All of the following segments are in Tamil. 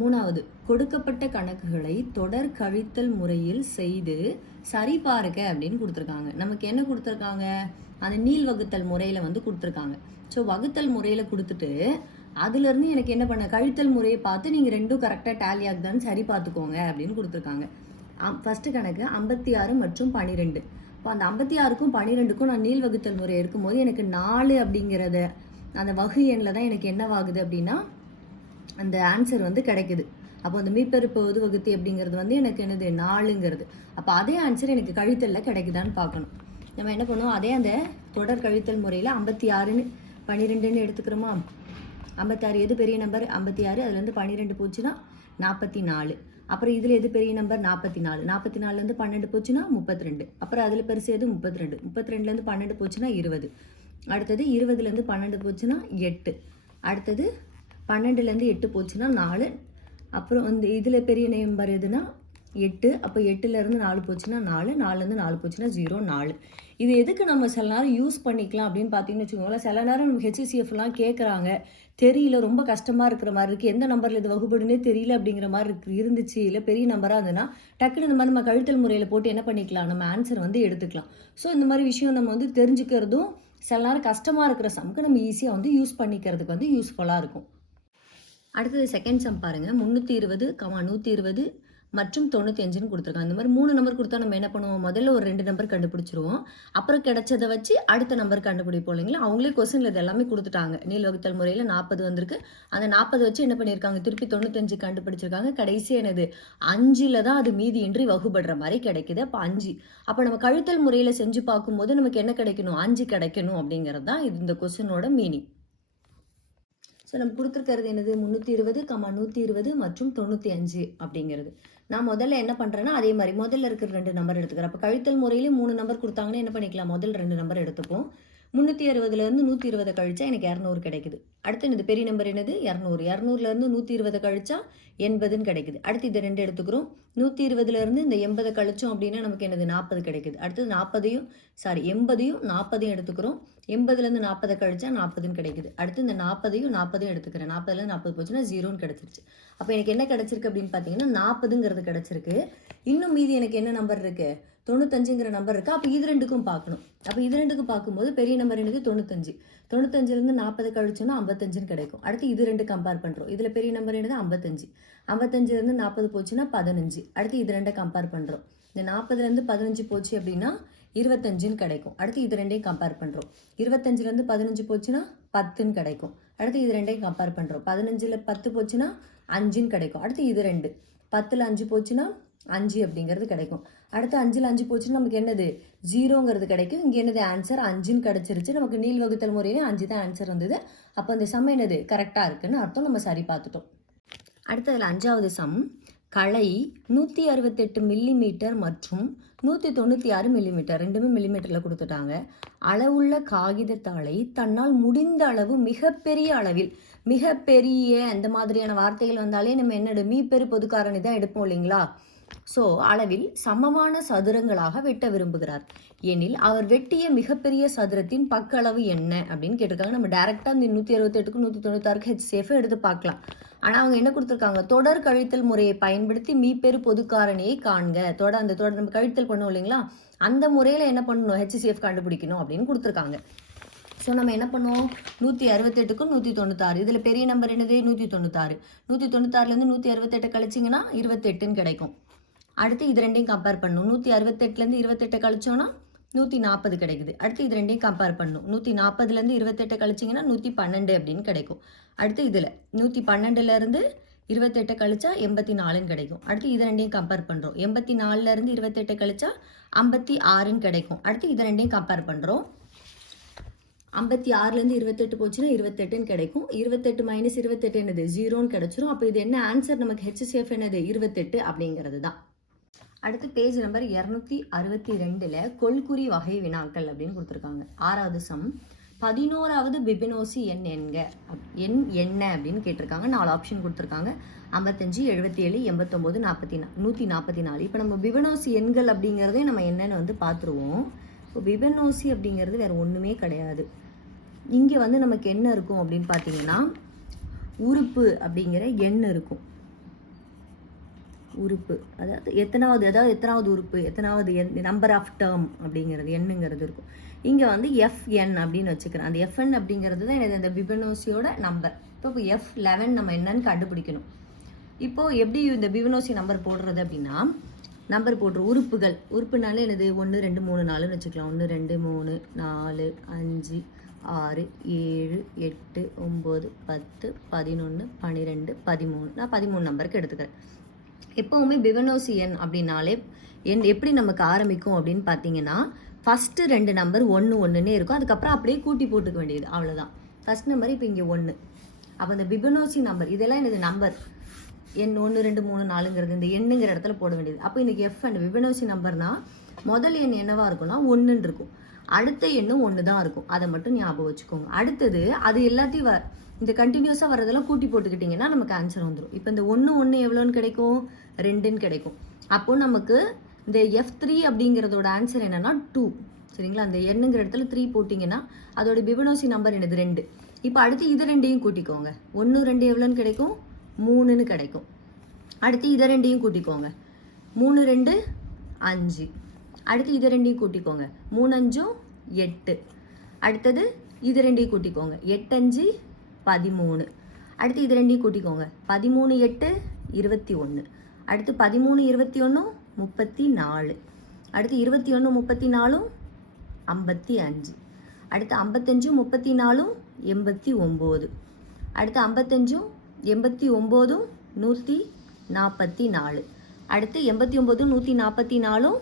மூணாவது கொடுக்கப்பட்ட கணக்குகளை தொடர் கழித்தல் முறையில் செய்து சரிபார்க்க அப்படின்னு கொடுத்துருக்காங்க. நமக்கு என்ன கொடுத்துருக்காங்க? அந்த நீள் வகுத்தல் முறையில் வந்து கொடுத்துருக்காங்க. ஸோ வகுத்தல் முறையில் கொடுத்துட்டு அதுலேருந்து எனக்கு என்ன பண்ண கழித்தல் முறையை பார்த்து நீங்கள் ரெண்டும் கரெக்டாக டேலி ஆகுதான்னு சரி பார்த்துக்கோங்க அப்படின்னு கொடுத்துருக்காங்க. ஃபஸ்ட்டு கணக்கு ஐம்பத்தி ஆறு மற்றும் பன்னிரெண்டு இப்போ அந்த ஐம்பத்தி ஆறுக்கும் பன்னிரெண்டுக்கும் நான் நீள் வகுத்தல் முறை இருக்கும்போது எனக்கு நாலு அப்படிங்கிறத அந்த வகு எண்ணில் தான் எனக்கு என்னவாகுது அப்படின்னா அந்த ஆன்சர் வந்து கிடைக்குது. அப்போ அந்த மீப்பெருப்பு பொது வகுத்தி அப்படிங்கிறது வந்து எனக்கு என்னது? நாலுங்கிறது. அப்போ அதே ஆன்சர் எனக்கு கழித்தலில் கிடைக்குதான்னு பார்க்கணும். நம்ம என்ன பண்ணுவோம்? அதே அந்த தொடர் கழித்தல் முறையில் ஐம்பத்தி ஆறுன்னு பன்னிரெண்டுன்னு எடுத்துக்கிறோமா? ஐம்பத்தாறு எது பெரிய நம்பர் ஐம்பத்தி ஆறு அதுலேருந்து பன்னிரெண்டு போச்சுன்னா நாற்பத்தி நாலு. அப்புறம் இதில் எது பெரிய நம்பர் நாற்பத்தி நாலு. நாற்பத்தி நாலுலேருந்து பன்னெண்டு போச்சுன்னா முப்பத்தி ரெண்டு அப்புறம் அதில் பெருசு எது? முப்பத்தி ரெண்டு முப்பத்தி ரெண்டுலேருந்து பன்னெண்டு போச்சுன்னா இருபது. அடுத்தது இருபதுலேருந்து பன்னெண்டு போச்சுன்னா எட்டு. அடுத்தது பன்னெண்டுலேருந்து எட்டு போச்சுன்னா நாலு. அப்புறம் வந்து இதில் பெரிய நம்பர் எதுனா எட்டு. அப்போ எட்டுலேருந்து நாலு போச்சுன்னா நாலு. நாலுலேருந்து நாலு போச்சுன்னா ஜீரோ நாலு. இது எதுக்கு நம்ம சில நேரம் யூஸ் பண்ணிக்கலாம் அப்படின்னு பார்த்தீங்கன்னு வச்சுக்கோங்களேன். சில நேரம் ஹெச்சிசிஎஃப்லாம் கேட்குறாங்க. தெரியல ரொம்ப கஷ்டமாக இருக்கிற மாதிரி இருக்குது எந்த நம்பரில் இது வகுப்படுனே தெரியல அப்படிங்கிற மாதிரி இருக்கு இருந்துச்சு. இல்லை பெரிய நம்பராக இருந்ததுன்னா டக்குனு இந்த மாதிரி நம்ம கழுத்தல் முறையில் போட்டு என்ன பண்ணிக்கலாம்? நம்ம ஆன்சர் வந்து எடுத்துக்கலாம். ஸோ இந்த மாதிரி விஷயம் நம்ம வந்து தெரிஞ்சுக்கிறதும் சில நேரம் கஷ்டமாக இருக்கிற சமுக்கு நம்ம ஈஸியாக வந்து யூஸ் பண்ணிக்கிறதுக்கு வந்து யூஸ்ஃபுல்லாக இருக்கும். அடுத்தது செகண்ட் சம் பாருங்கள் முந்நூற்றி இருபது கமா நூற்றி இருபது மற்றும் தொண்ணூற்றி அஞ்சுன்னு கொடுத்துருக்காங்க. இந்த மாதிரி மூணு நம்பர் கொடுத்தா நம்ம என்ன பண்ணுவோம்? முதல்ல ஒரு ரெண்டு நம்பர் கண்டுபிடிச்சிருவோம். அப்புறம் கிடைச்சதை வச்சு அடுத்த நம்பர் கண்டுபிடிப்போம் இல்லைங்களா? அவங்களே கொஸ்டினில் இது எல்லாமே கொடுத்துட்டாங்க. நீள் வகுத்தல் முறையில் நாற்பது வந்திருக்கு. அந்த நாற்பது வச்சு என்ன பண்ணியிருக்காங்க? திருப்பி தொண்ணூத்தஞ்சு கண்டுபிடிச்சிருக்காங்க. கடைசி எனது அஞ்சில் தான் அது மீதியின்றி வகுபடுற மாதிரி கிடைக்குது. அப்போ அஞ்சு. அப்போ நம்ம கழுத்தல் முறையில் செஞ்சு பார்க்கும்போது நமக்கு என்ன கிடைக்கணும்? அஞ்சு கிடைக்கணும் அப்படிங்கிறது தான் இது இந்த கொஸ்டினோட மீனிங் ஸோ நம்ம கொடுத்துருக்கிறது என்னது? முந்நூற்றி இருபது கம்மா நூற்றி இருபது மற்றும் தொண்ணூற்றி அஞ்சு அப்படிங்கிறது. நான் முதல்ல என்ன பண்ணுறேன்னா அதே மாதிரி முதல்ல இருக்கிற ரெண்டு நம்பர் எடுத்துக்கிறேன். அப்போ கழித்தல் முறையிலே மூணு நம்பர் கொடுத்தாங்கன்னா என்ன பண்ணிக்கலாம்? முதல் ரெண்டு நம்பர் எடுத்துப்போம். முந்நூற்றி அறுபதுலேருந்து நூற்றி இருபதை கழிச்சா எனக்கு இரநூறு கிடைக்குது. அடுத்து என்னது? பெரிய நம்பர் என்னது? இரநூறு. இரநூறுலேருந்து நூற்றி இருபதை கழிச்சா எண்பதுன்னு கிடைக்குது. அடுத்து இதை ரெண்டு எடுத்துக்கிறோம். நூற்றி இருபதுலேருந்து இந்த எண்பதை கழிச்சோம் அப்படின்னா நமக்கு என்னது? நாற்பது கிடைக்குது. அடுத்தது நாற்பதையும் சாரி எண்பதையும் நாற்பதையும் எடுத்துக்கிறோம். எண்பதுலேருந்து நாற்பதை கழிச்சா நாற்பதுன்னு கிடைக்குது. அடுத்து இந்த நாற்பதையும் நாற்பதையும் எடுத்துக்கிறேன். நாற்பதுலேருந்து நாற்பது போச்சுன்னா ஜீரோன்னு கிடச்சிருச்சு. அப்போ எனக்கு என்ன கிடச்சிருக்கு அப்படின்னு பார்த்தீங்கன்னா நாற்பதுங்கிறது கிடச்சிருக்கு. இன்னும் மீதி எனக்கு என்ன நம்பர் இருக்குது தொண்ணூத்தஞ்சுங்கிற நம்பர் இருக்குது அப்போ இது ரெண்டுக்கும் பார்க்கணும். அப்போ இது ரெண்டுக்கும் பார்க்கும்போது பெரிய நம்பர் எனக்கு தொண்ணூத்தஞ்சு. தொண்ணூத்தஞ்சுலேருந்து நாற்பது கழிச்சோன்னா ஐம்பத்தஞ்சுன்னு கிடைக்கும். அடுத்து இது ரெண்டு கம்பேர் பண்ணுறோம் இதில் பெரிய நம்பர் என்னது? ஐம்பத்தஞ்சு. ஐம்பத்தஞ்சுலேருந்து நாற்பது போச்சுன்னா பதினஞ்சு. அடுத்து இது ரெண்டை கம்பேர் பண்ணுறோம் இந்த நாற்பதுலேருந்து பதினஞ்சு போச்சு அப்படின்னா இருபத்தஞ்சுன்னு கிடைக்கும். அடுத்து இது ரெண்டையும் கம்பேர் பண்ணுறோம் இருபத்தஞ்சுலேருந்து பதினஞ்சு போச்சுன்னா பத்துன்னு கிடைக்கும். அடுத்து இது ரெண்டையும் கம்பேர் பண்ணுறோம் பதினஞ்சில் பத்து போச்சுன்னா அஞ்சுன்னு கிடைக்கும். அடுத்து இது ரெண்டு. பத்தில் அஞ்சு போச்சுன்னா அஞ்சு அப்படிங்கிறது கிடைக்கும். அடுத்து அஞ்சில் அஞ்சு போச்சுன்னா நமக்கு என்னது? ஜீரோங்கிறது கிடைக்கும். இங்கே என்னது? ஆன்சர் அஞ்சுன்னு கிடச்சிருச்சு. நமக்கு நீள் வகுத்தல் முறையிலே அஞ்சு தான் ஆன்சர் வந்தது அப்போ அந்த சம் என்னது? கரெக்டாக இருக்குன்னு அர்த்தம் நம்ம சரி பார்த்துட்டோம். அடுத்ததில் அஞ்சாவது சம் களை நூற்றி அறுபத்தெட்டு மில்லிமீட்டர் மற்றும் நூற்றி தொண்ணூற்றி ஆறு மில்லிமீட்டர் ரெண்டுமே மில்லிமீட்டரில் கொடுத்துட்டாங்க. அளவுள்ள காகிதத்தாளை தன்னால் முடிந்த அளவு மிகப்பெரிய அளவில் மிகப்பெரிய அந்த மாதிரியான வார்த்தைகள் வந்தாலே நம்ம என்னோட மீ பெரு பொதுக்காரணி தான் எடுப்போம் இல்லைங்களா? ஸோ அளவில் சமமான சதுரங்களாக வெட்ட விரும்புகிறார். எனில் அவர் வெட்டிய மிகப்பெரிய சதுரத்தின் பக்களவு என்ன? அப்படின்னு கேட்டிருக்காங்க. நம்ம டேரெக்டாக இந்த நூற்றி அறுபத்தெட்டுக்கு நூற்றி தொண்ணூத்தாறுக்கு ஹெச்சிஎஃப் எடுத்து பார்க்கலாம். ஆனால் அவங்க என்ன கொடுத்துருக்காங்க? தொடர் கழித்தல் முறையை பயன்படுத்தி மீப்பெரு பொதுக்காரணியை காண்க. தொட அந்த தொடர் நம்ம கழித்தல் பண்ணுவோம் இல்லைங்களா? அந்த முறையில் என்ன பண்ணணும்? ஹெச்சிஎஃப் கண்டுபிடிக்கணும் அப்படின்னு கொடுத்துருக்காங்க. ஸோ நம்ம என்ன பண்ணுவோம்? நூற்றி அறுபத்தெட்டுக்கும் நூற்றி தொண்ணூத்தாறு. இதில் பெரிய நம்பர் என்னது? நூற்றி தொண்ணூத்தாறு. நூற்றி தொண்ணூத்தாறுலேருந்து நூற்றி அறுபத்தெட்டு கழிச்சிங்கன்னா இருபத்தெட்டுன்னு கிடைக்கும். அடுத்து இது ரெண்டையும் கம்பேர் பண்ணணும் நூற்றி அறுபத்தெட்டுலேருந்து இருபத்தெட்டை கழிச்சோன்னா நூற்றி நாற்பது கிடைக்குது. அடுத்து இது ரெண்டையும் கம்பேர் பண்ணும். நூற்றி நாற்பதுலேருந்து இருபத்தெட்டு கழிச்சிங்கன்னா நூற்றி பன்னெண்டு அப்படின்னு கிடைக்கும். அடுத்து இதில் நூற்றி பன்னெண்டுலேருந்து இருபத்தெட்டு கழிச்சா எண்பத்தி நாலுன்னு கிடைக்கும். அடுத்து இது ரெண்டையும் கம்பேர் பண்ணுறோம் எண்பத்தி நாலுலேருந்து இருபத்தெட்டு கழிச்சா ஐம்பத்தி ஆறுன்னு கிடைக்கும். அடுத்து இது ரெண்டையும் கம்பேர் பண்ணுறோம் ஐம்பத்தி ஆறுலேருந்து இருபத்தெட்டு போச்சுன்னா இருபத்தெட்டுன்னு கிடைக்கும். இருபத்தெட்டு மைனஸ் இருபத்தெட்டு என்னது? ஜீரோன்னு கிடச்சிரும். அப்போ இது என்ன ஆன்சர் நமக்கு ஹெச்சிஎஃப் என்னது? இருபத்தெட்டு அப்படிங்கிறது தான் அடுத்து பேஜ் நம்பர் இரநூத்தி அறுபத்தி ரெண்டில் கொள்குறி வகை வினாக்கள் அப்படின்னு கொடுத்துருக்காங்க. ஆறாவது சம் பதினோராவது பிபினோசி எண் என்க எண் என்ன அப்படின்னு கேட்டிருக்காங்க. நாலு ஆப்ஷன் கொடுத்துருக்காங்க. ஐம்பத்தஞ்சு எழுபத்தி ஏழு எண்பத்தொம்போது நாற்பத்தி நா நூற்றி நாற்பத்தி நாலு. இப்போ நம்ம பிபனோசி எண்கள் அப்படிங்கிறதையும் நம்ம என்னென்னு வந்து பார்த்துருவோம். இப்போ பிபனோசி அப்படிங்கிறது வேறு ஒன்றுமே கிடையாது. இங்கே வந்து நமக்கு என்ன இருக்கும் அப்படின்னு பார்த்தீங்கன்னா உறுப்பு அப்படிங்கிற எண் இருக்கும். உறுப்பு. அதாவது எத்தனாவது அதாவது எத்தனாவது உறுப்பு எத்தனாவது என் நம்பர் ஆஃப் டேர்ம் அப்படிங்கிறது எண்ணுங்கிறது இருக்கும். இங்கே வந்து எஃப்என் அப்படின்னு வச்சுக்கிறேன். அந்த எஃப்என் அப்படிங்கிறது தான் எனது அந்த பிபனோசியோட நம்பர் இப்போ இப்போ எஃப் லெவன் நம்ம என்னன்னு கண்டுபிடிக்கணும். இப்போது எப்படி இந்த பிபனோசி நம்பர் போடுறது அப்படின்னா நம்பர் போடுற உறுப்புகள். உறுப்புனாலே எனது ஒன்று ரெண்டு மூணு நாலுன்னு வச்சுக்கலாம். ஒன்று ரெண்டு மூணு நாலு அஞ்சு ஆறு ஏழு எட்டு ஒம்பது பத்து பதினொன்று பன்னிரெண்டு பதிமூணு. நான் பதிமூணு நம்பருக்கு எடுத்துக்கிறேன். எப்போவுமே பிவனோசியன் அப்படின்னாலே என் எப்படி நமக்கு ஆரம்பிக்கும் அப்படின்னு பார்த்தீங்கன்னா ஃபஸ்ட்டு ரெண்டு நம்பர் ஒன்று ஒன்றுன்னே இருக்கும். அதுக்கப்புறம் அப்படியே கூட்டி போட்டுக்க வேண்டியது. அவ்வளோதான் ஃபஸ்ட் நம்பர் இப்போ இங்கே ஒன்று அப்போ இந்த பிபனோசி நம்பர் இதெல்லாம் எனது நம்பர் எண் ஒன்று ரெண்டு மூணு நாலுங்கிறது இந்த எண்ணுங்கிற இடத்துல போட வேண்டியது. அப்போ இந்த எஃப் அண்ட் விபனோசி நம்பர்னா முதல் எண் என்னவாக இருக்கும்னா ஒன்றுன்னு இருக்கும். அடுத்த எண்ணும் ஒன்று தான் இருக்கும். அதை மட்டும் ஞாபகம் வச்சுக்கோங்க. அடுத்தது அது எல்லாத்தையும் வ இந்த கண்டினியூஸாக வரதெல்லாம் கூட்டி போட்டுக்கிட்டிங்கன்னா நமக்கு ஆன்சர் வந்துடும் இப்போ இந்த ஒன்று ஒன்று எவ்வளோன்னு கிடைக்கும்? ரெண்டுன்னு கிடைக்கும். அப்போது நமக்கு இந்த எஃப் த்ரீ அப்படிங்கிறதோட ஆன்சர் என்னென்னா டூ சரிங்களா? அந்த எண்ணுங்கிற இடத்துல த்ரீ போட்டிங்கன்னா அதோட பிபனோசி நம்பர் என்னது? ரெண்டு. இப்போ அடுத்து இது ரெண்டையும் கூட்டிக்கோங்க. ஒன்று ரெண்டு எவ்வளோன்னு கிடைக்கும்? மூணுன்னு கிடைக்கும். அடுத்து இதை ரெண்டையும் கூட்டிக்கோங்க. மூணு ரெண்டு அஞ்சு. அடுத்து இதை ரெண்டையும் கூட்டிக்கோங்க. மூணு அஞ்சும் எட்டு. அடுத்தது இது ரெண்டையும் கூட்டிக்கோங்க. எட்டஞ்சு பதிமூணு. அடுத்து இது ரெண்டையும் கூட்டிக்கோங்க. பதிமூணு எட்டு இருபத்தி ஒன்று அடுத்து பதிமூணு இருபத்தி ஒன்று முப்பத்தி நாலு. அடுத்து இருபத்தி ஒன்று முப்பத்தி நாலும் ஐம்பத்தி அஞ்சு. அடுத்து ஐம்பத்தஞ்சும் முப்பத்தி நாலும் எண்பத்தி ஒம்பது. அடுத்து ஐம்பத்தஞ்சும் எண்பத்தி ஒம்போதும் நூற்றி நாற்பத்தி நாலு. அடுத்து எண்பத்தி ஒம்போதும் நூற்றி நாற்பத்தி நாலும்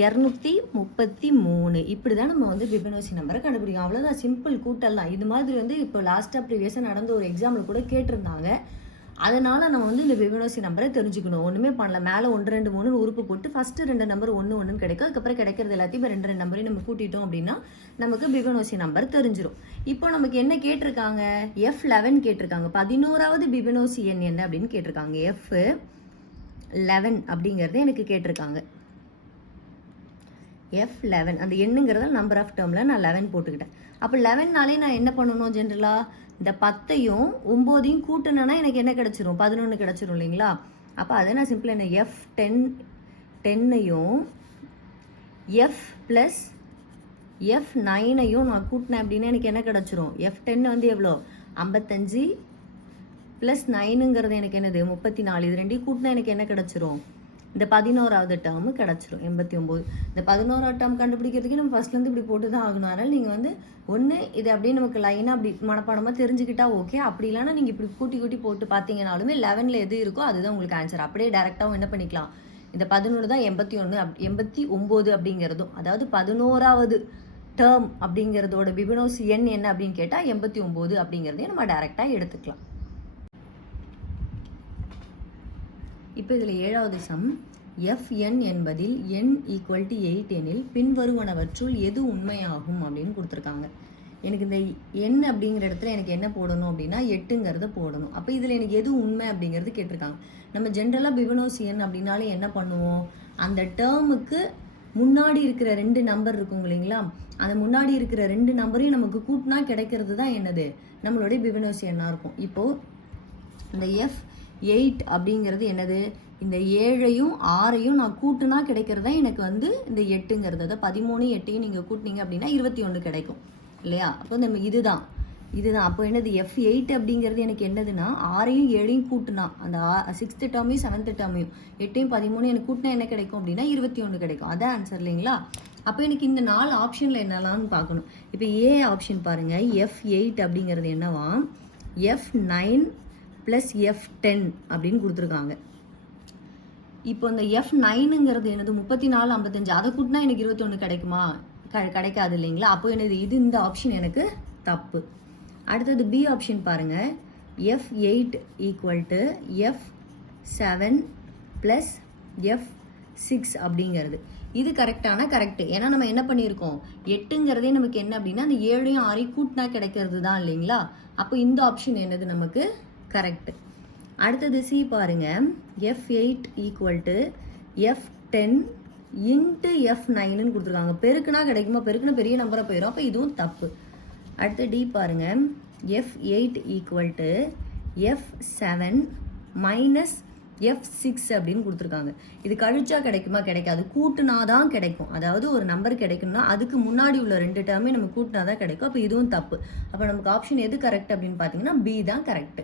இரநூத்தி முப்பத்தி மூணு. இப்படி தான் நம்ம வந்து பிபனோசி நம்பரை கண்டுபிடிக்கும் அவ்வளோதான் சிம்பிள் கூட்டெல்லாம் இது மாதிரி வந்து இப்போ லாஸ்ட்டாக ப்ரீவியஸாக நடந்த ஒரு எக்ஸாமில் கூட கேட்டிருந்தாங்க. அதனால் நம்ம வந்து இந்த பிபனோசி நம்பரை தெரிஞ்சுக்கணும். ஒன்றுமே பண்ணல. மேலே ஒன்று ரெண்டு மூணு உறுப்பு போட்டு ஃபஸ்ட்டு ரெண்டு நம்பர் ஒன்று ஒன்றுன்னு கிடைக்கும். அதுக்கப்புறம் கிடைக்கிறது எல்லாத்தையும் இப்போ ரெண்டு ரெண்டு நம்பரையும் நம்ம கூட்டிட்டோம் அப்படின்னா நமக்கு பிபனோசி நம்பர் தெரிஞ்சிடும் இப்போ நமக்கு என்ன கேட்டிருக்காங்க? எஃப் லெவன் கேட்டிருக்காங்க. பதினோராவது பிபனோசி எண் என்ன அப்படின்னு கேட்டிருக்காங்க. எஃப் லெவன் அப்படிங்கிறது எனக்கு கேட்டிருக்காங்க. எஃப் லெவன் அந்த எண்ணுங்கிறத நம்பர் ஆஃப் டேர்மில் நான் லெவன் போட்டுக்கிட்டேன். அப்போ லெவன்னாலே நான் என்ன பண்ணணும் ஜென்ரலாக இந்த பத்தையும் ஒம்போதையும் கூட்டினேன்னா எனக்கு என்ன கிடச்சிரும்? பதினொன்று கிடச்சிரும் இல்லைங்களா? அப்போ அதை நான் சிம்பிள் என்ன எஃப் டென் டென்னையும் எஃப் ப்ளஸ் எஃப் நைனையும் நான் கூட்டினேன் அப்படின்னா எனக்கு என்ன கிடச்சிரும்? எஃப் டென் வந்து எவ்வளோ? ஐம்பத்தஞ்சு ப்ளஸ் நைனுங்கிறது எனக்கு என்னது? முப்பத்தி நாலு. இது ரெண்டையும் கூட்டினா எனக்கு என்ன கிடச்சிரும்? இந்த பதினோராவது டேர்மு கிடச்சிரும் எண்பத்தி ஒம்பது இந்த பதினோராவது டேர்ம் கண்டுபிடிக்கிறதுக்கே நம்ம ஃபஸ்ட்லேருந்து இப்படி போட்டு தான் ஆகணும். அதனால் நீங்கள் வந்து ஒன்று இது அப்படியே நமக்கு லைனாக அப்படி மனப்பாடமாக தெரிஞ்சுக்கிட்டா ஓகே அப்படி இல்லைன்னா நீங்கள் இப்படி கூட்டி கூட்டி போட்டு பார்த்தீங்கனாலுமே லெவனில் எது இருக்கோ அதுதான் உங்களுக்கு ஆன்சர் அப்படியே டேரெக்டாகவும் என்ன பண்ணிக்கலாம்? இந்த பதினொன்று தான் எண்பத்தி ஒன்று அப் எண்பத்தி ஒம்பது அப்படிங்கிறதும் அதாவது பதினோராவது டேர்ம் அப்படிங்கிறதோட பிபினோஸ் எண் என்ன அப்படின்னு கேட்டால் எண்பத்தி ஒம்பது அப்படிங்கிறதையும் நம்ம டேரெக்டாக எடுத்துக்கலாம். இப்போ இதில் ஏழாவது சம். எஃப்என் என்பதில் என் ஈக்குவல் டு எயிட் எனில் பின்வருவனவற்றுள் எது உண்மையாகும் அப்படின்னு கொடுத்துருக்காங்க. எனக்கு இந்த எண் அப்படிங்கிற இடத்துல எனக்கு என்ன போடணும் அப்படின்னா எட்டுங்கிறத போடணும். அப்போ இதில் எனக்கு எது உண்மை அப்படிங்கிறது கேட்டிருக்காங்க. நம்ம ஜென்ரலாக பிபனோசியன் அப்படின்னாலே என்ன பண்ணுவோம்? அந்த டேர்முக்கு முன்னாடி இருக்கிற ரெண்டு நம்பர் இருக்கும் இல்லைங்களா? அந்த முன்னாடி இருக்கிற ரெண்டு நம்பரையும் நமக்கு கூட்டினா கிடைக்கிறது தான் என்னது? நம்மளுடைய பிபனோசி இருக்கும். இப்போது இந்த எஃப் எயிட் அப்படிங்கிறது என்னது? இந்த ஏழையும் ஆறையும் நான் கூட்டுனா கிடைக்கிறதா? எனக்கு வந்து இந்த எட்டுங்கிறது. அதாவது பதிமூணு எட்டையும் நீங்கள் கூட்டினீங்க அப்படின்னா இருபத்தி ஒன்று கிடைக்கும். இல்லையா? அப்போ நம்ம இதுதான். இதுதான். அப்போ என்னது? எஃப் எயிட் அப்படிங்கிறது எனக்கு என்னதுன்னா ஆறையும் ஏழையும் கூட்டுனா அந்த ஆ சிக்ஸ்த்து டேர்மையும் செவன்த்து டேர்மையும் எட்டையும் பதிமூணு எனக்கு கூட்டினா என்ன கிடைக்கும் அப்படின்னா இருபத்தி ஒன்று கிடைக்கும். அதான் ஆன்சர் இல்லைங்களா? அப்போ எனக்கு இந்த நாலு ஆப்ஷனில் என்னலாம்னு பார்க்கணும். இப்போ ஏ ஆப்ஷன் பாருங்கள் எஃப் எயிட் அப்படிங்கிறது என்னவா? F nine plus F ten அப்படின்னு கொடுத்துருக்காங்க. இப்போ இந்த எஃப் நைனுங்கிறது என்னது? முப்பத்தி நாலு ஐம்பத்தஞ்சு. அதை கூட்டினா எனக்கு இருபத்தொன்று கிடைக்குமா? க கிடைக்காது இல்லைங்களா? அப்போ எனது இது இந்த ஆப்ஷன் எனக்கு தப்பு. அடுத்தது பி ஆப்ஷன் பாருங்கள் F eight equal to F seven plus F six அப்படிங்கிறது. இது கரெக்டான கரெக்டு ஏன்னா நம்ம என்ன பண்ணியிருக்கோம்? எட்டுங்கிறதே நமக்கு என்ன அப்படின்னா அந்த ஏழையும் ஆறையும் கூட்டினா கிடைக்கிறது தான் இல்லைங்களா? அப்போ இந்த ஆப்ஷன் என்னது நமக்கு கரெக்டு அடுத்தது சி பாருங்க. F eight equal to F ten into F நைனுன்னு கொடுத்துருக்காங்க. பெருக்குனா கிடைக்குமா? பெருக்குனா பெரிய நம்பராக போயிடும் அப்போ இதுவும் தப்பு. அடுத்து டி பாருங்க. F eight equal to F seven minus F six அப்படின்னு கொடுத்துருக்காங்க. இது கழிச்சா கிடைக்குமா? கிடைக்காது. கூட்டுனா தான் கிடைக்கும். அதாவது ஒரு நம்பர் கிடைக்கும்னா அதுக்கு முன்னாடி உள்ள ரெண்டு டேர்மே நம்ம கூட்டினா தான் கிடைக்கும். அப்போ இதுவும் தப்பு. அப்போ நமக்கு ஆப்ஷன் எது கரெக்ட் அப்படின்னு பார்த்தீங்கன்னா பி தான் கரெக்ட்